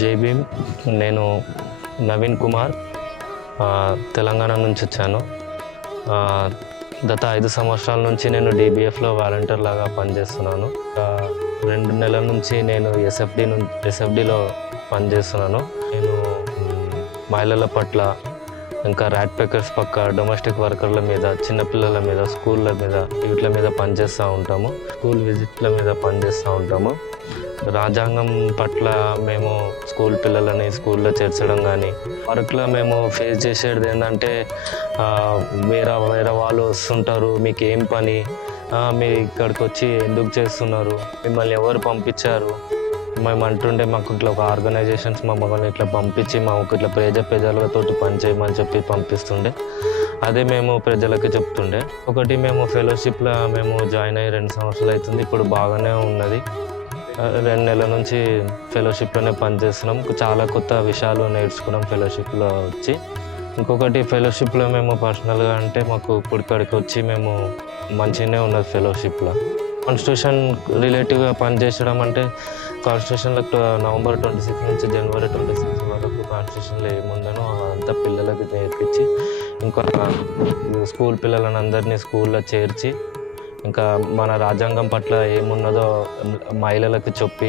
జై భీమ్. నేను నవీన్ కుమార్, తెలంగాణ నుంచి వచ్చాను. గత 5 సంవత్సరాల నుంచి నేను డీబీఎఫ్లో వాలంటీర్ లాగా పనిచేస్తున్నాను. 2 నెలల నుంచి నేను ఎస్ఎఫ్డిలో పనిచేస్తున్నాను. నేను మహిళల పట్ల, ఇంకా ర్యాట్ పేకర్స్ పక్క, డొమెస్టిక్ వర్కర్ల మీద, చిన్నపిల్లల మీద, స్కూళ్ళ మీద, వీటి మీద పనిచేస్తూ ఉంటాము. స్కూల్ విజిట్ల మీద పనిచేస్తూ ఉంటాము. రాజ్యాంగం పట్ల మేము స్కూల్ పిల్లలని స్కూల్లో చేర్చడం కానీ, వర్క్లో మేము ఫేస్ చేసేది ఏంటంటే వేరే వాళ్ళు వస్తుంటారు, మీకు ఏం పని, మీరు ఇక్కడికి వచ్చి ఎందుకు చేస్తున్నారు, మిమ్మల్ని ఎవరు పంపించారు, మేము అంటుండే మాకు ఇట్లా ఒక ఆర్గనైజేషన్స్ మమ్మల్ని ఇట్లా పంపించి మాకు ఇట్లా ప్రజలతో పని చేయమని చెప్పి పంపిస్తుండే. అదే మేము ప్రజలకి చెప్తుండే. ఒకటి మేము ఫెలోషిప్లో మేము జాయిన్ అయ్యి 2 సంవత్సరాలు అవుతుంది. ఇప్పుడు బాగానే ఉన్నది. 2 నెలల నుంచి ఫెలోషిప్లోనే పనిచేస్తున్నాం. చాలా కొత్త విషయాలు నేర్చుకున్నాం ఫెలోషిప్లో వచ్చి. ఇంకొకటి ఫెలోషిప్లో మేము పర్సనల్గా అంటే మాకు ఇక్కడికి వచ్చి మేము మంచిగానే ఉన్నది ఫెలోషిప్లో. కాన్స్టిట్యూషన్ రిలేటివ్గా పనిచేయడం అంటే కాన్స్టిట్యూషన్లో నవంబర్ 26 నుంచి జనవరి 26 వరకు కాన్స్టిట్యూషన్లో ఏముందనో అదంతా పిల్లలకి నేర్పించి, ఇంకా స్కూల్ పిల్లలని అందరినీ స్కూల్లో చేర్చి, ఇంకా మన రాజ్యాంగం పట్ల ఏమున్నదో మహిళలకు చెప్పి